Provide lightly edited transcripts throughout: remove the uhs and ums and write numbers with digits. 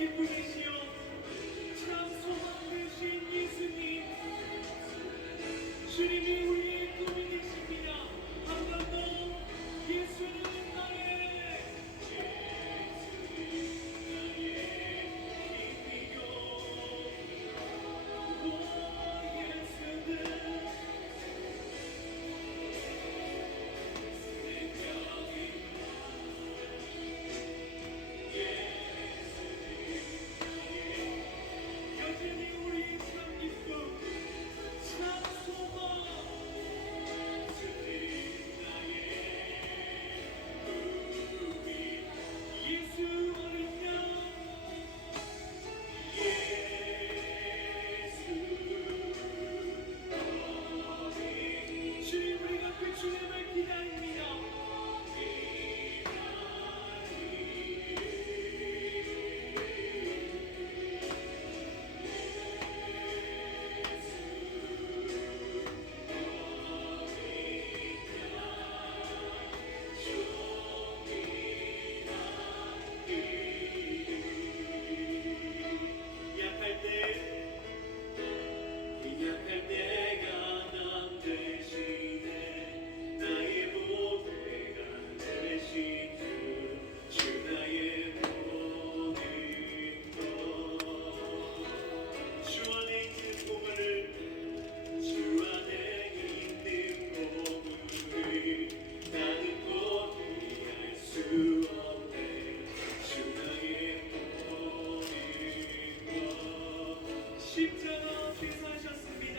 기쁘시오 참 소망 되신 예수님, 주님이 우리의 꿈이 되십니다. 한 번 더 예수는 나의 힘이요 예수는 여전히 우리의 참 기쁨 참 소망 예수 어린 양 주님 우리가 그 주님을 기다립니다. 약할 때가 남 대신에 나의 보배가 되신 주 나의 모든 것주 안에 있는 보물을 주 안에 있는 보물을 나는 포기할 수 없네. 주 나의 모든 것 십자가 죄사하셨습니다.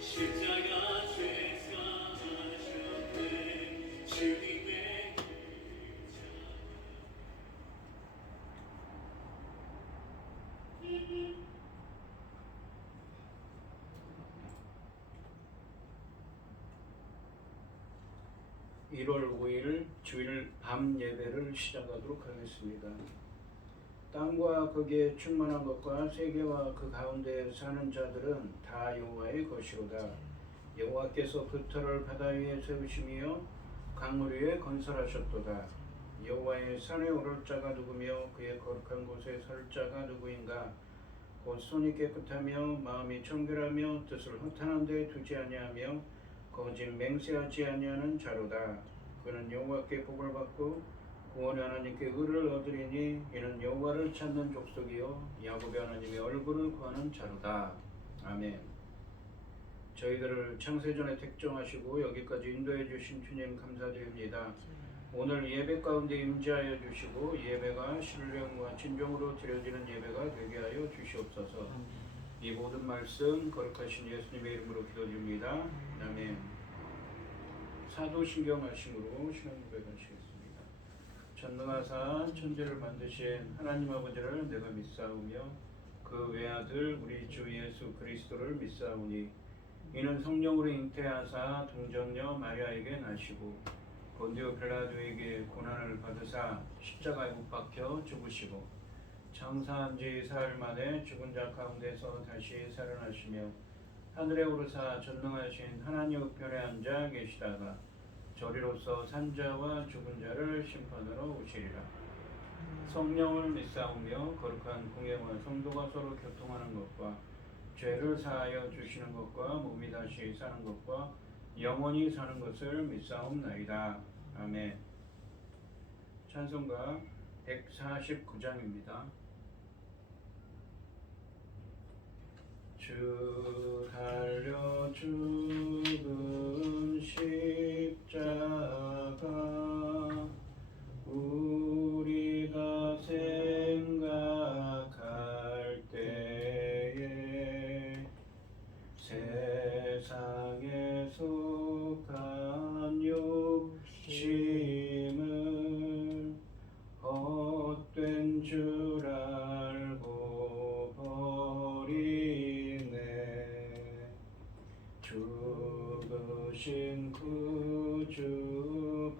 십자가 죄사하셨네. 주님의 십자가 1월 5일 주일 밤 예배를 시작하도록 하겠습니다. 땅과 거기에 충만한 것과 세계와 그 가운데 사는 자들은 다 여호와의 것이로다. 여호와께서 그 터를 바다 위에 세우시며 강물 위에 건설하셨도다. 여호와의 산에 오를 자가 누구며 그의 거룩한 곳에 설 자가 누구인가? 곧 손이 깨끗하며 마음이 청결하며 뜻을 허탄한 데 두지 아니하며 거짓 맹세하지 아니하는 자로다. 그는 여호와께 복을 받고 구원의 하나님께 의를 얻으리니 이는 여호와를 찾는 족속이요 야곱의 하나님의 얼굴을 구하는 자로다. 아멘. 저희들을 창세전에 택정하시고 여기까지 인도해 주신 주님 감사드립니다. 오늘 예배 가운데 임재하여 주시고 예배가 신령과 진정으로 드려지는 예배가 되게 하여 주시옵소서. 이 모든 말씀 거룩하신 예수님의 이름으로 기도드립니다. 아멘. 사도신경 말씀으로 신앙 고백하시겠습니다. 전능하사 천지를 만드신 하나님 아버지를 내가 믿사오며 그 외아들 우리 주 예수 그리스도를 믿사오니 이는 성령으로 잉태하사 동정녀 마리아에게 나시고 본디오 빌라도에게 고난을 받으사 십자가에 못 박혀 죽으시고 장사한 지 사흘 만에 죽은 자 가운데서 다시 살아나시며 하늘에 오르사 전능하신 하나님 우편에 앉아 계시다가 저리로서 산자와 죽은 자를 심판하러 오시리라. 성령을 믿사오며 거룩한 공예와 성도가 서로 교통하는 것과 죄를 사하여 주시는 것과 몸이 다시 사는 것과 영원히 사는 것을 믿사옵나이다. 아멘. 찬송가 149장입니다. 주 달려 죽은 십자가 우리가 생각할 때에 세상에 속한 욕심을 헛된 줄 알고 버리네. 죽으신 구주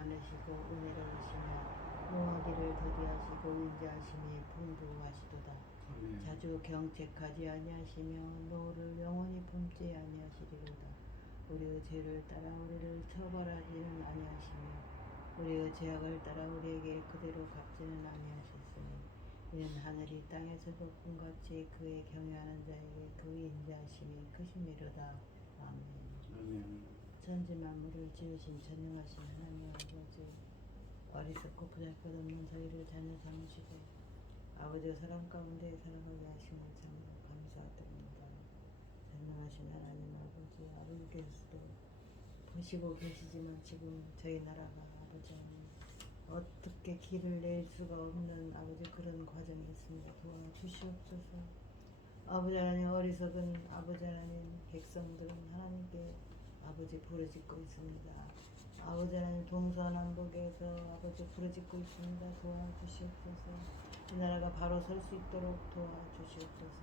많으시고 은혜로우시며 노하기를 더디하시고 인자하심이 풍부하시도다. 아멘. 자주 경책하지 아니하시며 노를 영원히 품지 아니하시리로다. 우리의 죄를 따라 우리를 처벌하지는 아니하시며 우리의 죄악을 따라 우리에게 그대로 갚지는 아니하셨으니 이는 하늘이 땅에서 덮음같이 그의 경외하는 자에게 그 인자하심이 크심이로다. 아멘. 아멘. 천지 만물을 지으신 전능하신 하나님 아버지, 어리석고 보잘것없는 저희를 자녀 삼으시고 아버지의 사랑 가운데 살아가게 하심을 참으로 감사드립니다. 전능하신 하나님 아버지께서도 보시고 계시지만 지금 저희 나라가 아버지 하나님 어떻게 길을 낼 수가 없는 아버지 그런 과정이 있습니다. 도와주시옵소서. 아버지 하나님 어리석은 아버지 하나님 백성들은 하나님께 아버지 부르짖고 있습니다. 아버지 하나님 동서남북에서 아버지 부르짖고 있습니다. 도와주시옵소서. 이 나라가 바로 설 수 있도록 도와주시옵소서.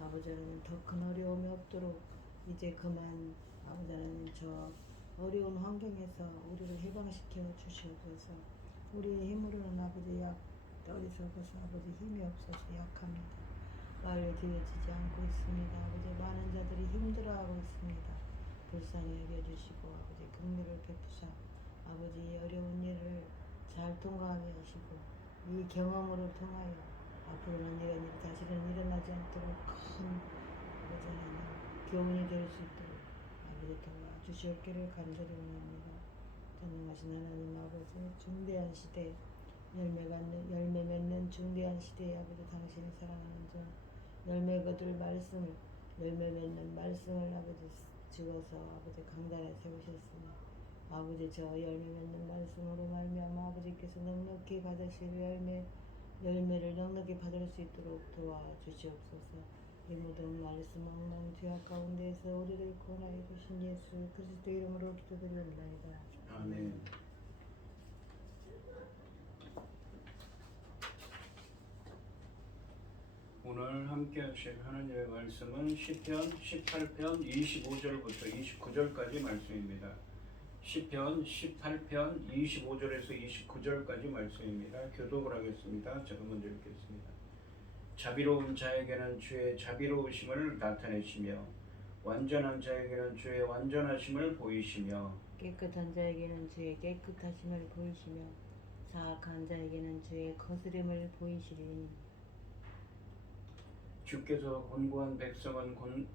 아버지 하나님 더 큰 어려움이 없도록 이제 그만 아버지 하나님 저 어려운 환경에서 우리를 해방시켜 주시옵소서. 우리의 힘으로는 아버지 어리석어서 아버지 힘이 없어서 약합니다. 말로 되어지지 않고 있습니다. 아버지 많은 자들이 힘들어하고 있습니다. 불쌍히 여겨주시고 아버지 긍휼을 베푸사 아버지 어려운 일을 잘 통과하게 하시고 이 경험으로 통하여 앞으로는 이런 일이 다시는 일어나지 않도록 큰 아버지 하나님 교훈이 될 수 있도록 아버지 도와주시옵기를 간절히 원합니다. 전능하신 하나님 아버지 중대한 시대 열매 맺는 중대한 시대에 아버지 당신이 사랑하는 자 열매 거둘 말씀을 열매 맺는 말씀을 아버지 찍어서 아버지 강단에 세우셨으니 아버지 저 열매 맺는 말씀으로 말미암아 아버지께서 넉넉히 받으실 열매를 넉넉히 받을 수 있도록 도와주시옵소서. 이 모든 말씀 엉망 죄악 가운데에서 우리를 구원하여 주신 예수 그리스도 이름으로 기도드리옵나이다. 아멘. 오늘 함께 하실 하나님의 말씀은 시편 18편 25절부터 29절까지 말씀입니다. 시편 18편 25절에서 29절까지 말씀입니다. 교독을 하겠습니다. 제가 먼저 읽겠습니다. 자비로운 자에게는 주의 자비로우심을 나타내시며 완전한 자에게는 주의 완전하심을 보이시며 깨끗한 자에게는 주의 깨끗하심을 보이시며 사악한 자에게는 주의 거스름을 보이시리니 주께서 곤고한 백성은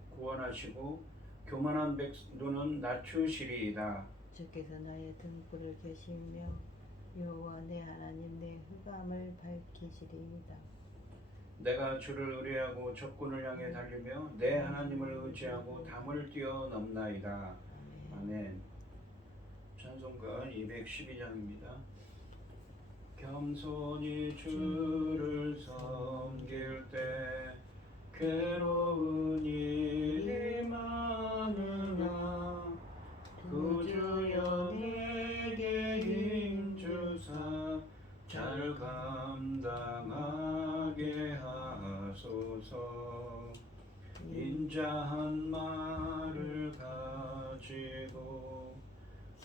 구원하시고 교만한 눈은 낮추시리이다. 주께서 나의 등불을 켜시며 여호와 내 하나님 내 흑암을 밝히시리이다. 내가 주를 의뢰하고 적군을 향해 달리며 내 하나님을 의지하고 담을 뛰어넘나이다. 아멘. 찬송가 212장입니다. 겸손히 주를 섬길 때 괴로운 일이 많으나 구주여 내게 힘주사 잘 감당하게 하소서. 인자한 말을 가지고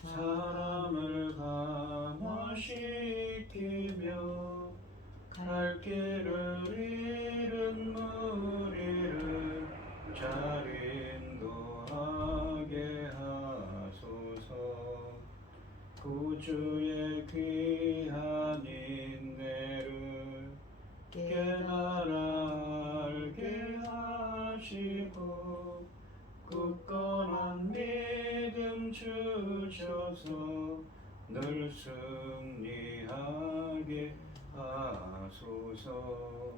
사람을 감화시키며 갈 길을 잃은 무리를 잘 인도하게 하소서. 구주의 귀한 인내를 깨달아 알게 하시고 굳건한 믿음 주셔서 늘 승리하게 하소서.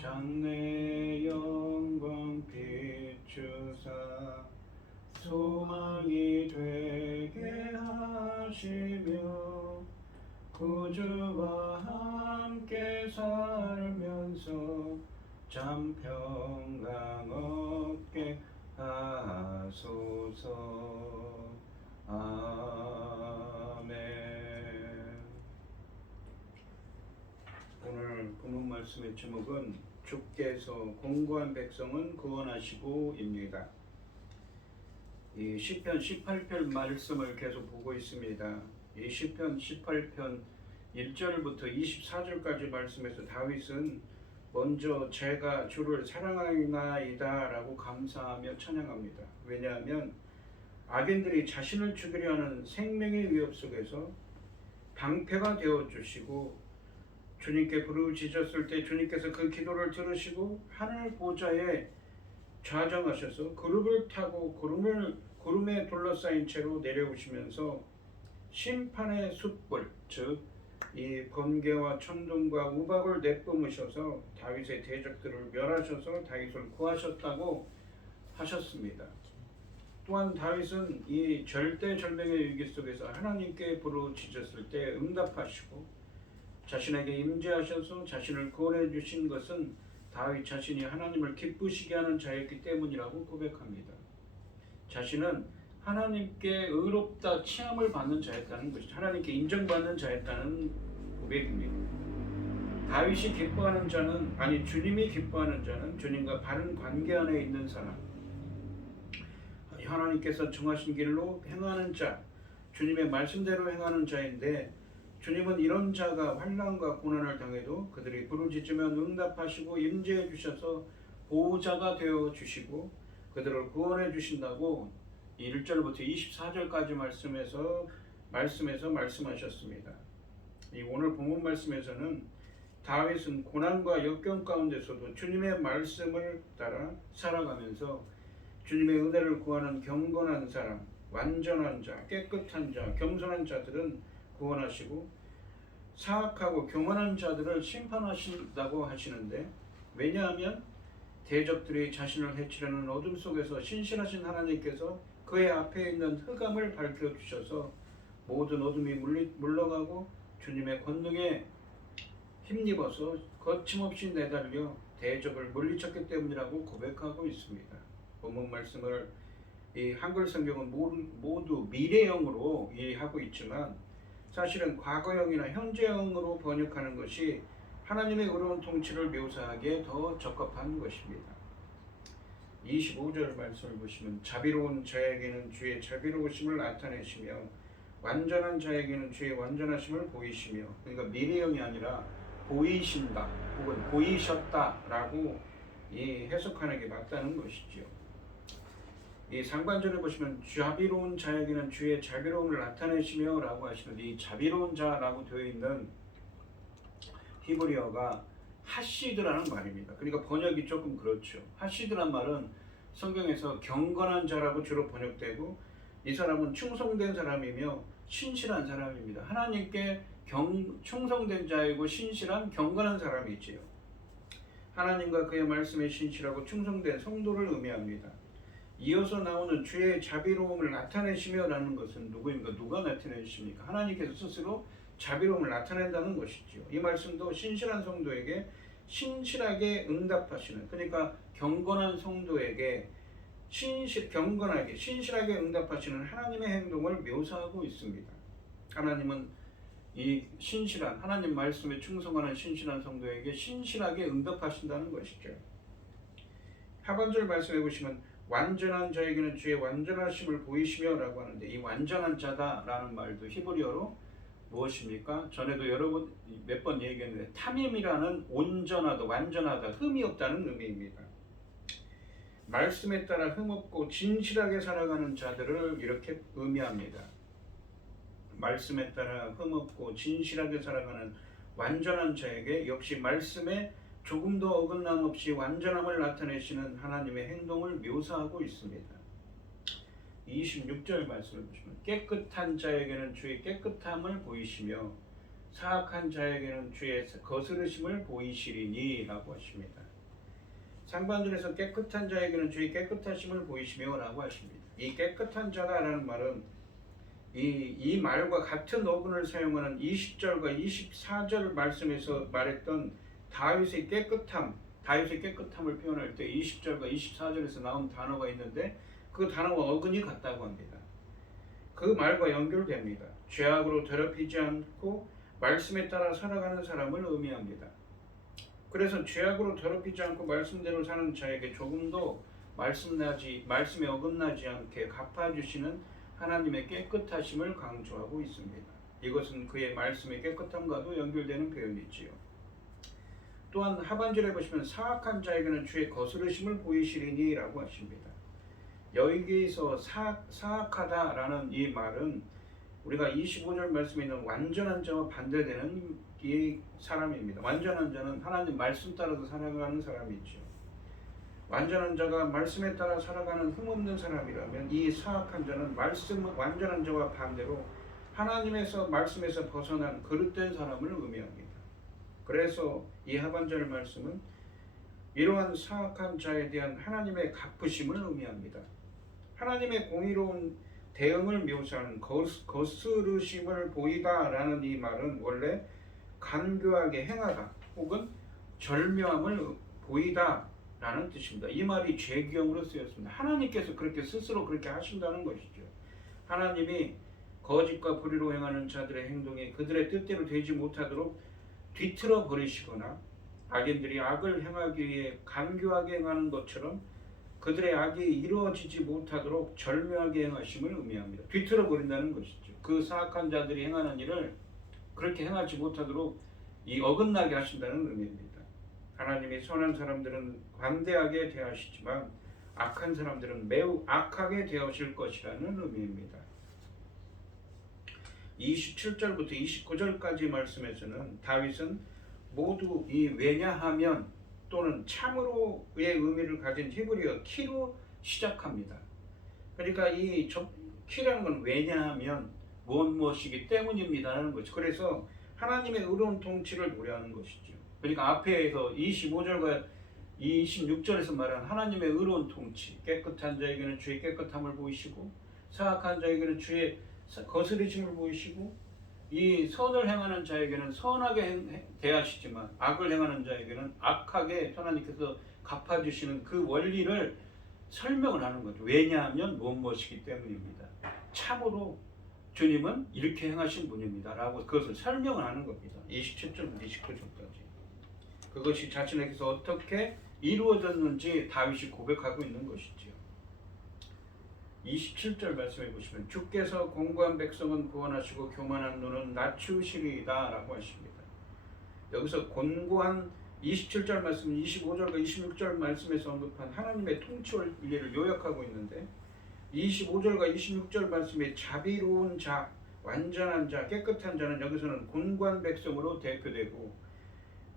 장래 영광 비추사 소망이 되게 하시며 구주와 함께 살면서 참 평강 얻게 하소서. 아멘. 오늘 본문 말씀의 제목은 주께서 공고한 백성은 구원하시고입니다. 이 시편 18편 말씀을 계속 보고 있습니다. 이 시편 18편 1절부터 24절까지 말씀에서 다윗은 먼저 제가 주를 사랑하나이다 라고 감사하며 찬양합니다. 왜냐하면 악인들이 자신을 죽이려 하는 생명의 위협 속에서 방패가 되어주시고 주님께 부르짖었을 때 주님께서 그 기도를 들으시고 하늘 보좌에 좌정하셔서 그룹을 타고 구름에 둘러싸인 채로 내려오시면서 심판의 숯불, 즉 이 번개와 천둥과 우박을 내뿜으셔서 다윗의 대적들을 멸하셔서 다윗을 구하셨다고 하셨습니다. 또한 다윗은 이 절대절명의 위기 속에서 하나님께 부르짖었을 때 응답하시고 자신에게 임재하셔서 자신을 구원해 주신 것은 다윗 자신이 하나님을 기쁘시게 하는 자였기 때문이라고 고백합니다. 자신은 하나님께 의롭다 칭함을 받는 자였다는 것이죠. 하나님께 인정받는 자였다는 고백입니다. 다윗이 기뻐하는 자는 주님이 기뻐하는 자는 주님과 바른 관계 안에 있는 사람, 하나님께서 정하신 길로 행하는 자, 주님의 말씀대로 행하는 자인데 주님은 이런 자가 환난과 고난을 당해도 그들이 부르짖으면 응답하시고 임재해 주셔서 보호자가 되어 주시고 그들을 구원해 주신다고 1절부터 24절까지 말씀에서 말씀하셨습니다. 이 오늘 본문 말씀에서는 다윗은 고난과 역경 가운데서도 주님의 말씀을 따라 살아가면서 주님의 은혜를 구하는 경건한 사람, 완전한 자, 깨끗한 자, 겸손한 자들은 구원하시고 사악하고 교만한 자들을 심판하신다고 하시는데, 왜냐하면 대적들이 자신을 해치려는 어둠 속에서 신실하신 하나님께서 그의 앞에 있는 흑암을 밝혀주셔서 모든 어둠이 물러가고 주님의 권능에 힘입어서 거침없이 내달려 대적을 물리쳤기 때문이라고 고백하고 있습니다. 본문 말씀을 이 한글 성경은 모두 미래형으로 이해하고 있지만 사실은 과거형이나 현재형으로 번역하는 것이 하나님의 의로운 통치를 묘사하기에 더 적합한 것입니다. 25절 말씀을 보시면 자비로운 자에게는 주의 자비로우심을 나타내시며 완전한 자에게는 주의 완전하심을 보이시며, 그러니까 미래형이 아니라 보이신다 혹은 보이셨다라고 해석하는 게 맞다는 것이지요. 이 상반절에 보시면 자비로운 자에게는 주의 자비로움을 나타내시며 라고 하시는데, 이 자비로운 자라고 되어 있는 히브리어가 하시드라는 말입니다. 그러니까 번역이 조금 그렇죠. 하시드란 말은 성경에서 경건한 자라고 주로 번역되고, 이 사람은 충성된 사람이며 신실한 사람입니다. 하나님께 충성된 자이고 신실한 경건한 사람이지요. 하나님과 그의 말씀에 신실하고 충성된 성도를 의미합니다. 이어서 나오는 주의 자비로움을 나타내시며 라는 것은 누구입니까? 누가 나타내십니까? 하나님께서 스스로 자비로움을 나타낸다는 것이지요. 이 말씀도 신실한 성도에게 신실하게 응답하시는, 그러니까 경건한 성도에게 경건하게 신실하게 응답하시는 하나님의 행동을 묘사하고 있습니다. 하나님은 이 신실한 하나님 말씀에 충성하는 신실한 성도에게 신실하게 응답하신다는 것이죠. 하반절 말씀해 보시면 완전한 자에게는 주의 완전하심을 보이시며 라고 하는데, 이 완전한 자다라는 말도 히브리어로 무엇입니까? 전에도 여러분 몇 번 얘기했는데 탐임이라는 온전하다, 완전하다, 흠이 없다는 의미입니다. 말씀에 따라 흠없고 진실하게 살아가는 자들을 이렇게 의미합니다. 말씀에 따라 흠없고 진실하게 살아가는 완전한 자에게 역시 말씀에 조금도 어긋남 없이 완전함을 나타내시는 하나님의 행동을 묘사하고 있습니다. 26절 말씀을 보시면 깨끗한 자에게는 주의 깨끗함을 보이시며 사악한 자에게는 주의 거스르심을 보이시리니 라고 하십니다. 상반절에서 깨끗한 자에게는 주의 깨끗하심을 보이시며 라고 하십니다. 이 깨끗한 자다라는 말은 이 말과 같은 어근을 사용하는 20절과 24절 말씀에서 말했던 다윗의 깨끗함을 표현할 때 20절과 24절에서 나온 단어가 있는데 그 단어와 어근이 같다고 합니다. 그 말과 연결됩니다. 죄악으로 더럽히지 않고 말씀에 따라 살아가는 사람을 의미합니다. 그래서 죄악으로 더럽히지 않고 말씀대로 사는 자에게 조금도 말씀에 어긋나지 않게 갚아주시는 하나님의 깨끗하심을 강조하고 있습니다. 이것은 그의 말씀의 깨끗함과도 연결되는 표현이지요. 또한 하반절에 보시면 사악한 자에게는 주의 거스르심을 보이시리니 라고 하십니다. 여기에서 사악하다라는 이 말은 우리가 25절 말씀에 있는 완전한 자와 반대되는 이 사람입니다. 완전한 자는 하나님 말씀 따라서 살아가는 사람이죠. 완전한 자가 말씀에 따라 살아가는 흠없는 사람이라면 이 사악한 자는 완전한 자와 반대로 하나님에서 말씀에서 벗어난 그릇된 사람을 의미합니다. 그래서 이 하반절 말씀은 이러한 사악한 자에 대한 하나님의 갚으심을 의미합니다. 하나님의 공의로운 대응을 묘사하는 거스르심을 보이다라는 이 말은 원래 간교하게 행하다 혹은 절묘함을 보이다라는 뜻입니다. 이 말이 죄기형으로 쓰였습니다. 하나님께서 그렇게 스스로 그렇게 하신다는 것이죠. 하나님이 거짓과 불의로 행하는 자들의 행동이 그들의 뜻대로 되지 못하도록 뒤틀어 버리시거나 악인들이 악을 행하기 위해 간교하게 행하는 것처럼 그들의 악이 이루어지지 못하도록 절묘하게 행하심을 의미합니다. 뒤틀어 버린다는 것이죠. 그 사악한 자들이 행하는 일을 그렇게 행하지 못하도록 이 어긋나게 하신다는 의미입니다. 하나님이 선한 사람들은 관대하게 대하시지만 악한 사람들은 매우 악하게 대하실 것이라는 의미입니다. 27절부터 29절까지 말씀에서는 다윗은 모두 이 왜냐하면 또는 참으로의 의미를 가진 히브리어 키로 시작합니다. 그러니까 이 키라는 건 왜냐하면 무엇이기 때문입니다라는 거죠. 그래서 하나님의 의로운 통치를 노래하는 것이죠. 그러니까 앞에서 25절과 26절에서 말한 하나님의 의로운 통치, 깨끗한 자에게는 주의 깨끗함을 보이시고 사악한 자에게는 주의 거스르심을 보이시고 이 선을 행하는 자에게는 선하게 대하시지만 악을 행하는 자에게는 악하게 하나님께서 갚아주시는 그 원리를 설명을 하는 거죠. 왜냐하면 무엇이기 때문입니다. 참으로 주님은 이렇게 행하신 분입니다 라고 그것을 설명을 하는 겁니다. 27절부터 29절까지 그것이 자신에게서 어떻게 이루어졌는지 다윗이 고백하고 있는 것이지요. 27절 말씀해 보시면 주께서 공고한 백성은 구원하시고 교만한 눈은 낮추시리이다 라고 하십니다. 여기서 곤고한 27절 말씀, 25절과 26절 말씀에서 언급한 하나님의 통치 원리를 요약하고 있는데 25절과 26절 말씀에 자비로운 자, 완전한 자, 깨끗한 자는 여기서는 곤고한 백성으로 대표되고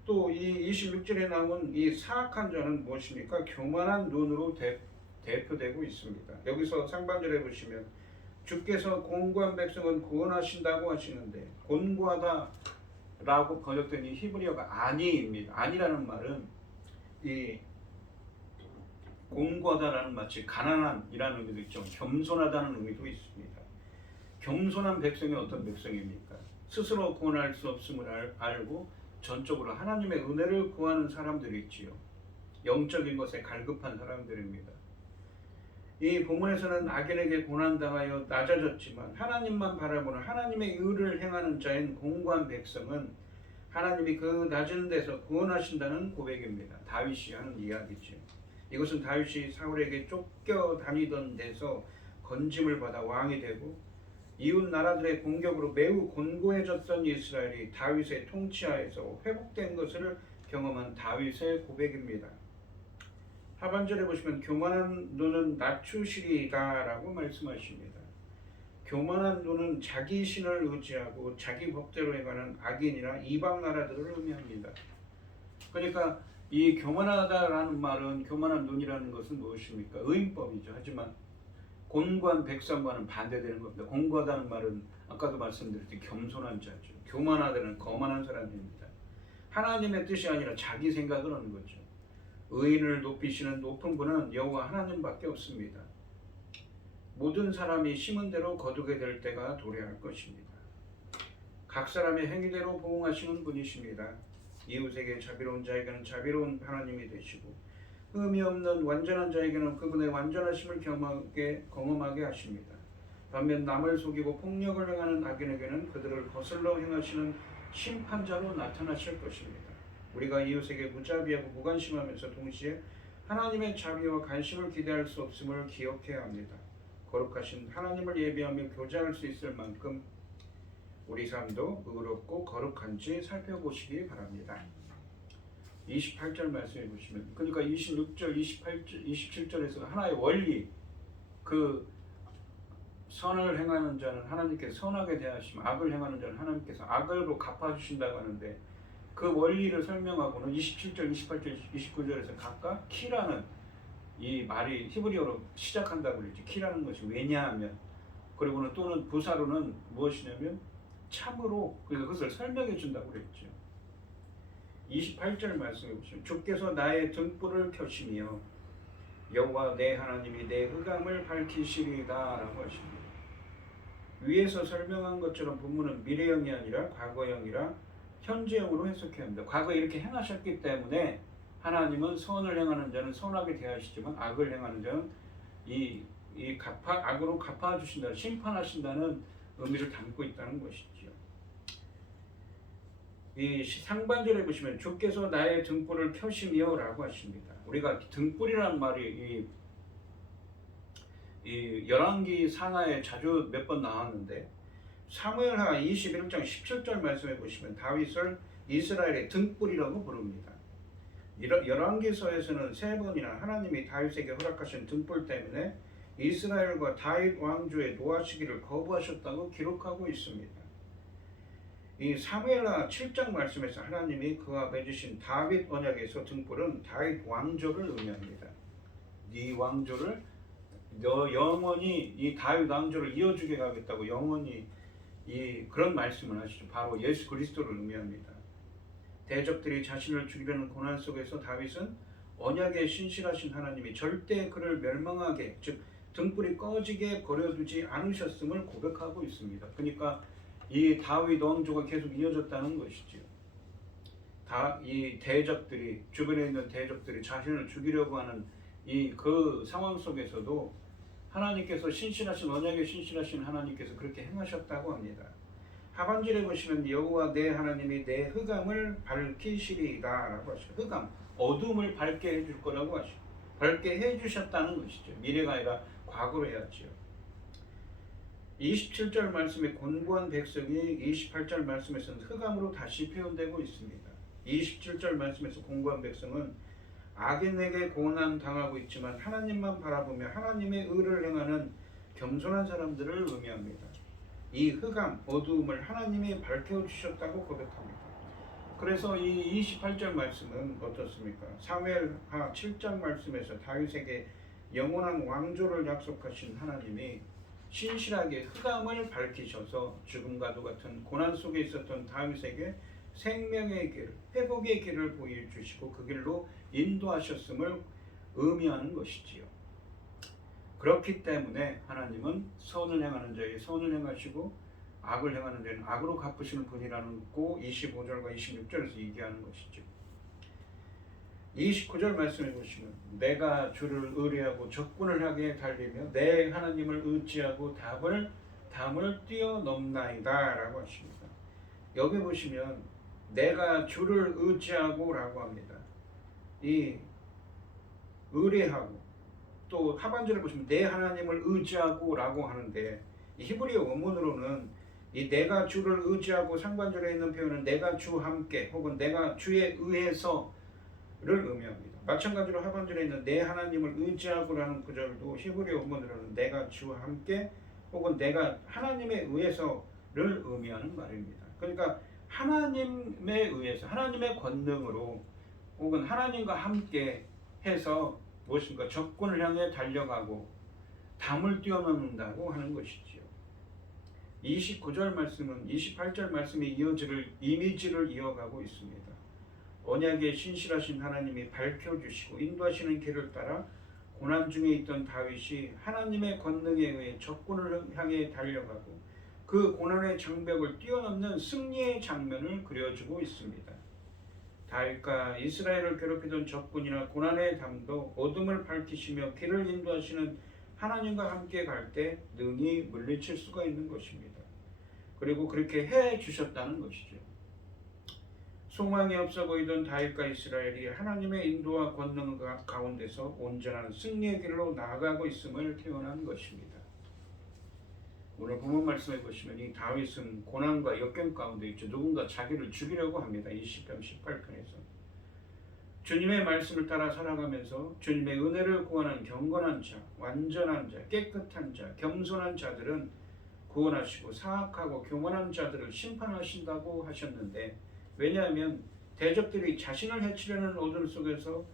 또 이 26절에 나온 이 사악한 자는 무엇입니까? 교만한 눈으로 대표되고 있습니다. 여기서 상반절에 보시면 주께서 곤고한 백성은 구원하신다고 하시는데 곤고하다 라고 번역된 이 히브리어가 아니입니다. 아니라는 말은 이 곤고하다라는 마치 가난한이라는 의미도 있죠. 겸손하다는 의미도 있습니다. 겸손한 백성이 어떤 백성입니까? 스스로 구원할 수 없음을 알고 전적으로 하나님의 은혜를 구하는 사람들이 있지요. 영적인 것에 갈급한 사람들입니다. 이 본문에서는 악인에게 고난당하여 낮아졌지만 하나님만 바라보는 하나님의 의를 행하는 자인 공고한 백성은 하나님이 그 낮은 데서 구원하신다는 고백입니다. 다윗이 하는 이야기죠. 이것은 다윗이 사울에게 쫓겨다니던 데서 건짐을 받아 왕이 되고 이웃 나라들의 공격으로 매우 곤고해졌던 이스라엘이 다윗의 통치하에서 회복된 것을 경험한 다윗의 고백입니다. 하반절에 보시면 교만한 눈은 낮추시리이다 라고 말씀하십니다. 교만한 눈은 자기 신을 의지하고 자기 법대로 행하는 악인이나 이방 나라들을 의미합니다. 그러니까 이 교만하다라는 말은 교만한 눈이라는 것은 무엇입니까? 의인법이죠. 하지만 곤고한 백성과는 반대되는 겁니다. 곤고하다는 말은 아까도 말씀드렸듯이 겸손한 자죠. 교만하다는 거만한 사람입니다. 하나님의 뜻이 아니라 자기 생각을 하는 거죠. 의인을 높이시는 높은 분은 여호와 하나님밖에 없습니다. 모든 사람이 심은 대로 거두게 될 때가 도래할 것입니다. 각 사람의 행위대로 보응하시는 분이십니다. 이웃에게 자비로운 자에게는 자비로운 하나님이 되시고 흠이 없는 완전한 자에게는 그분의 완전하심을 경험하게 하십니다. 반면 남을 속이고 폭력을 행하는 악인에게는 그들을 거슬러 행하시는 심판자로 나타나실 것입니다. 우리가 이웃에게 무자비하고 무관심하면서 동시에 하나님의 자비와 관심을 기대할 수 없음을 기억해야 합니다. 거룩하신 하나님을 예배하며 교제할 수 있을 만큼 우리 삶도 의롭고 거룩한지 살펴보시기 바랍니다. 28절 말씀해 보시면, 그러니까 26절, 28절, 27절에서 하나의 원리, 그 선을 행하는 자는 하나님께서 선하게 대하시면 악을 행하는 자는 하나님께서 악으로 갚아주신다고 하는데, 그 원리를 설명하고는 27절, 28절, 29절에서 각각 키라는 이 말이 히브리어로 시작한다고 그랬지. 키라는 것이 왜냐하면, 그리고는 또는 부사로는 무엇이냐면 참으로, 그러니까 그것을 설명해 준다고 그랬죠. 28절 말씀해 보시면, 주께서 나의 등불을 켜시며 여호와 내 하나님이 내 흑암을 밝히시리다 라고 하십니다. 위에서 설명한 것처럼 본문은 미래형이 아니라 과거형이라 현재형으로 해석해야 합니다. 과거에 이렇게 행하셨기 때문에 하나님은 선을 행하는 자는 선하게 대하시지만 악을 행하는 자는 악으로 갚아주신다는, 심판하신다는 의미를 담고 있다는 것이죠. 이 상반절에 보시면 주께서 나의 등불을 켜시며 라고 하십니다. 우리가 등불이라는 말이 이 열왕기 상하에 자주 몇 번 나왔는데, 사무엘하 21장 17절 말씀해 보시면 다윗을 이스라엘의 등불이라고 부릅니다. 열왕기서에서는 3번이나 하나님이 다윗에게 허락하신 등불 때문에 이스라엘과 다윗 왕조의 노아 시기를 거부하셨다고 기록하고 있습니다. 이 사무엘하 7장 말씀에서 하나님이 그와 맺으신 다윗 언약에서 등불은 다윗 왕조를 의미합니다. 네 왕조를 너 영원히 이 다윗 왕조를 이어주게 하겠다고 영원히 그런 말씀을 하시죠. 바로 예수 그리스도를 의미합니다. 대적들이 자신을 죽이려는 고난 속에서 다윗은 언약에 신실하신 하나님이 절대 그를 멸망하게, 즉 등불이 꺼지게 버려두지 않으셨음을 고백하고 있습니다. 그러니까 이 다윗 왕조가 계속 이어졌다는 것이죠. 이 대적들이, 주변에 있는 대적들이 자신을 죽이려고 하는 그 상황 속에서도 하나님께서 신실하신, 언약에 신실하신 하나님께서 그렇게 행하셨다고 합니다. 하반절에 보시면 여호와 내 하나님이 내 흑암을 밝히시리이다 라고 하시죠. 흑암, 어둠을 밝게 해줄 거라고 하시죠. 밝게 해주셨다는 것이죠. 미래가 아니라 과거로 해야죠. 27절 말씀에 곤고한 백성이 28절 말씀에서는 흑암으로 다시 표현되고 있습니다. 27절 말씀에서 곤고한 백성은 악인에게 고난 당하고 있지만 하나님만 바라보며 하나님의 의를 행하는 겸손한 사람들을 의미합니다. 이 흑암, 어두움을 하나님이 밝혀주셨다고 고백합니다. 그래서 이 28절 말씀은 어떻습니까? 사무엘하 7장 말씀에서 다윗에게 영원한 왕조를 약속하신 하나님이 신실하게 흑암을 밝히셔서 죽음과도 같은 고난 속에 있었던 다윗에게 생명의 길, 회복의 길을 보여주시고 그 길로 인도하셨음을 의미하는 것이지요. 그렇기 때문에 하나님은 선을 행하는 자에게 선을 행하시고 악을 행하는 자는 악으로 갚으시는 분이라는 거 25절과 26절에서 얘기하는 것이죠. 29절 말씀해 보시면 내가 주를 의뢰하고 적군을 향해 달리며 내 하나님을 의지하고 담을 뛰어넘나이다 라고 하십니다. 여기 보시면 내가 주를 의지하고 라고 합니다. 이 의뢰하고, 또 하반절에 보시면 내 하나님을 의지하고 라고 하는데, 이 히브리어 원문으로는 이 내가 주를 의지하고 상반절에 있는 표현은 내가 주와 함께 혹은 내가 주에 의해서 를 의미합니다. 마찬가지로 하반절에 있는 내 하나님을 의지하고라는 구절도 히브리어 원문으로는 내가 주와 함께 혹은 내가 하나님에 의해서를 의미하는 말입니다. 그러니까 하나님에 의해서, 하나님의 권능으로 혹은 하나님과 함께 해서 무엇인가 적군을 향해 달려가고 담을 뛰어넘는다고 하는 것이지요. 29절 말씀은 28절 말씀이 이미지를 이어가고 있습니다. 언약에 신실하신 하나님이 밝혀주시고 인도하시는 길을 따라 고난 중에 있던 다윗이 하나님의 권능에 의해 적군을 향해 달려가고 그 고난의 장벽을 뛰어넘는 승리의 장면을 그려주고 있습니다. 다윗과 이스라엘을 괴롭히던 적군이나 고난의 담도 어둠을 밝히시며 길을 인도하시는 하나님과 함께 갈 때 능히 물리칠 수가 있는 것입니다. 그리고 그렇게 해주셨다는 것이죠. 소망이 없어 보이던 다윗과 이스라엘이 하나님의 인도와 권능 가운데서 온전한 승리의 길로 나아가고 있음을 표현한 것입니다. 오늘 본문 말씀해 보시면 이 다윗은 고난과 역경 가운데 있죠. 누군가 자기를 죽이려고 합니다. 이 시편 18편에서. 주님의 말씀을 따라 살아가면서 주님의 은혜를 구하는 경건한 자, 완전한 자, 깨끗한 자, 겸손한 자들은 구원하시고 사악하고 교만한 자들을 심판하신다고 하셨는데, 왜냐하면 대적들이 자신을 해치려는 어둠 속에서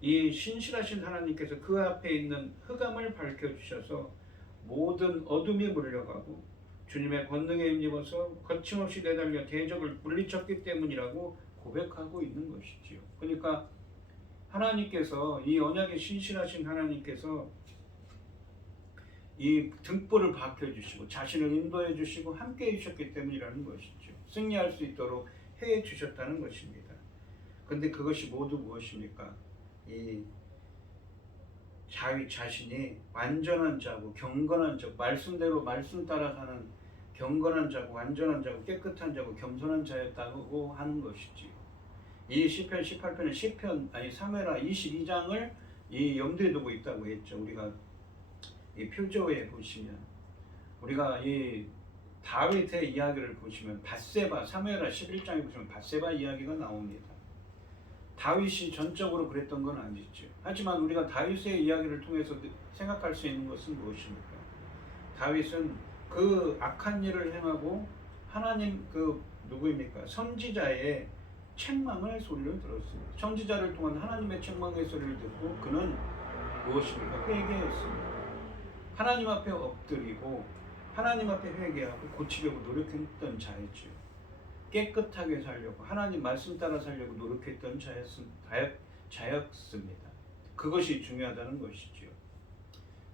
이 신실하신 하나님께서 그 앞에 있는 흑암을 밝혀주셔서 모든 어둠이 물려가고 주님의 권능에 힘입어서 거침없이 내달려 대적을 물리쳤기 때문이라고 고백하고 있는 것이지요. 그러니까 하나님께서, 이 언약의 신실하신 하나님께서 이 등불을 밝혀주시고 자신을 인도해 주시고 함께 해주셨기 때문이라는 것이죠. 승리할 수 있도록 해 주셨다는 것입니다. 그런데 그것이 모두 무엇입니까? 이 자기 자신이 완전한 자고 경건한 자, 말씀대로 말씀 따라 사는 경건한 자고 완전한 자고 깨끗한 자고 겸손한 자였다고 하는 것이지. 이 시편 18편은 사무엘하 22장을 이 염두에 두고 있다고 했죠. 우리가 이 표저에 보시면, 우리가 이 다윗의 이야기를 보시면 밧세바, 사무엘하 11장에 보시면 밧세바 이야기가 나옵니다. 다윗이 전적으로 그랬던 건 아니죠. 하지만 우리가 다윗의 이야기를 통해서 생각할 수 있는 것은 무엇입니까? 다윗은 그 악한 일을 행하고 하나님 누구입니까? 선지자의 책망의 소리를 들었습니다. 선지자를 통한 하나님의 책망의 소리를 듣고 그는 무엇입니까? 회개했습니다. 하나님 앞에 엎드리고 하나님 앞에 회개하고 고치려고 노력했던 자였죠. 깨끗하게 살려고 하나님 말씀 따라 살려고 노력했던 자였습니다. 그것이 중요하다는 것이죠.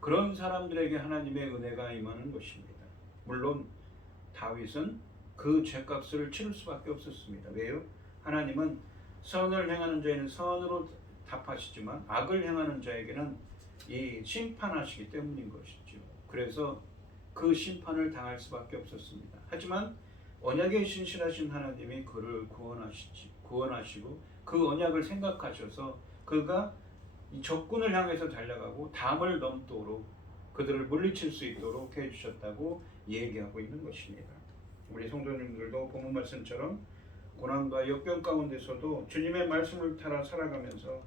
그런 사람들에게 하나님의 은혜가 임하는 것입니다. 물론 다윗은 그 죄값을 치를 수밖에 없었습니다. 왜요? 하나님은 선을 행하는 자에는 선으로 답하시지만 악을 행하는 자에게는 이 심판하시기 때문인 것이죠. 그래서 그 심판을 당할 수밖에 없었습니다. 하지만 언약에 신실하신 하나님이 그를 구원하시고 그 언약을 생각하셔서 그가 이 적군을 향해서 달려가고 담을 넘도록 그들을 물리칠 수 있도록 해주셨다고 얘기하고 있는 것입니다. 우리 성도님들도 본문 말씀처럼 고난과 역경 가운데서도 주님의 말씀을 따라 살아가면서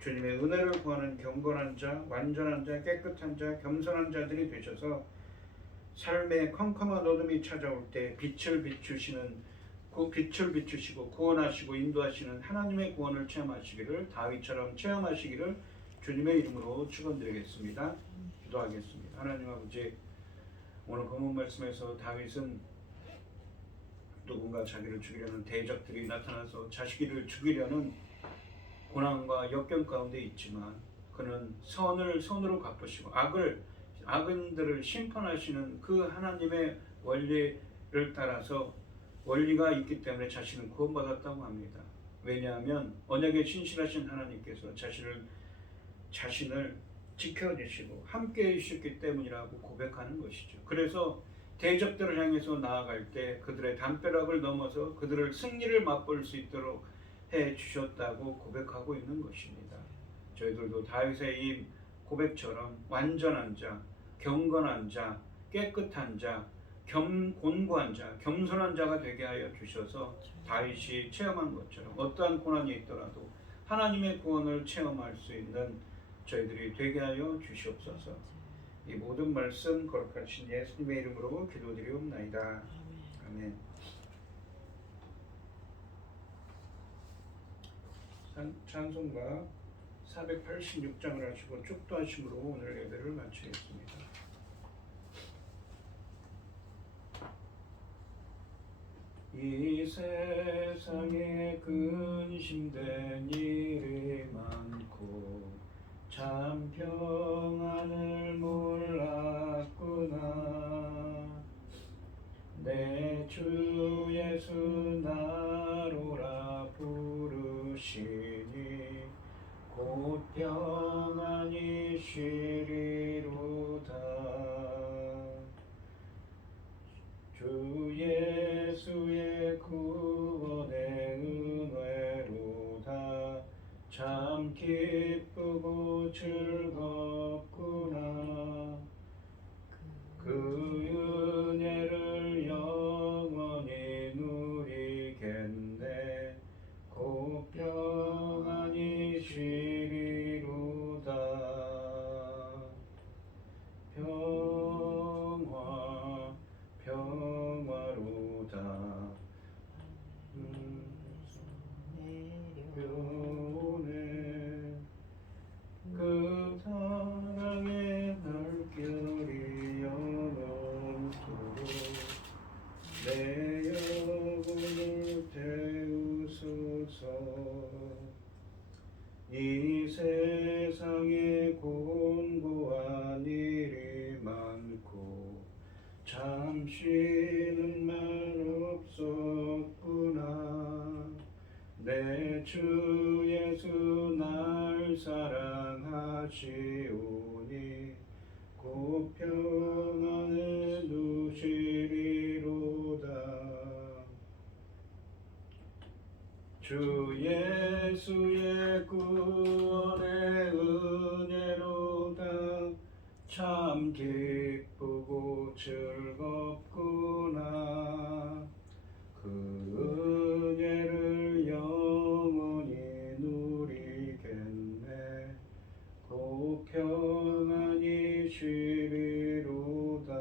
주님의 은혜를 구하는 경건한 자, 완전한 자, 깨끗한 자, 겸손한 자들이 되셔서 삶의 컴컴한 어둠이 찾아올 때 빛을 비추시고 구원하시고 인도하시는 하나님의 구원을 체험하시기를, 다윗처럼 체험하시기를 주님의 이름으로 축원드리겠습니다. 기도하겠습니다. 하나님 아버지, 오늘 본문 말씀에서 다윗은 누군가 자기를 죽이려는 대적들이 나타나서 자기를 죽이려는 고난과 역경 가운데 있지만 그는 선을 선으로 갚으시고 악인들을 심판하시는 그 하나님의 원리를 따라서 원리가 있기 때문에 자신은 구원받았다고 합니다. 왜냐하면 언약에 신실하신 하나님께서 자신을 지켜주시고 함께 해주셨기 때문이라고 고백하는 것이죠. 그래서 대적들을 향해서 나아갈 때 그들의 담벼락을 넘어서 그들을 승리를 맛볼 수 있도록 해주셨다고 고백하고 있는 것입니다. 저희들도 다윗의 이 고백처럼 완전한 자, 경건한 자, 깨끗한 자, 곤고한 자, 겸손한 자가 되게 하여 주셔서 다윗이 체험한 것처럼 어떠한 고난이 있더라도 하나님의 구원을 체험할 수 있는 저희들이 되게 하여 주시옵소서. 이 모든 말씀 거룩하신 예수님의 이름으로 기도드리옵나이다. 아멘. 찬송가 486장을 하시고 축도하심으로 오늘 예배를 마치겠습니다. 이 세상에 근심된 일이 많고 참 평안을 몰랐구나. 내 주 예수 나로라 부르시니 곧 평안히 쉬리로다. 주 예수의 구원의 은혜로다. 참 기쁘고 즐겁구나. 그 곤고한 일이 많고 참 쉬는 말 없었구나. 내 주 예수 날 사랑하시오니 곧 평안을 두시리로다. 주 예수의 구원의 은혜로다. 참 기쁘고 즐겁구나. 그 은혜를 영원히 누리겠네. 곧 평안히 쉬리로다.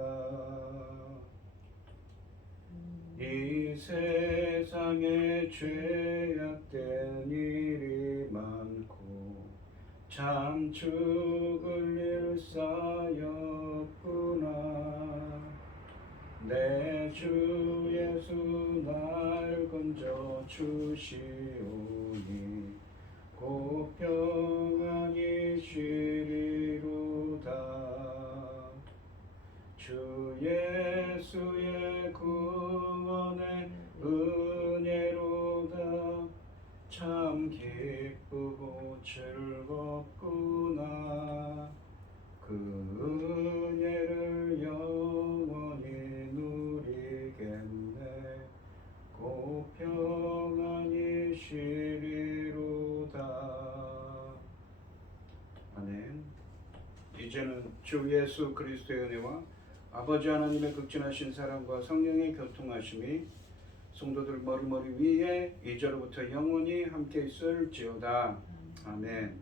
이 세상에 죄악된 일이 많고 참 죽을 일 쌓였구나. 내 주 예수 날 건져 주시오니 곧 평안히 쉬리로다. 주 예수의 구원의 은혜로다. 참 기쁘고 즐겁구나. 그 은혜를 영원히 누리겠네. 곧 평안히 쉬리로다. 아멘. 이제는 주 예수 그리스도의 은혜와 아버지 하나님의 극진하신 사랑과 성령의 교통하심이 성도들 머리머리 위에 이제로부터 영원히 함께 있을지어다. 아멘.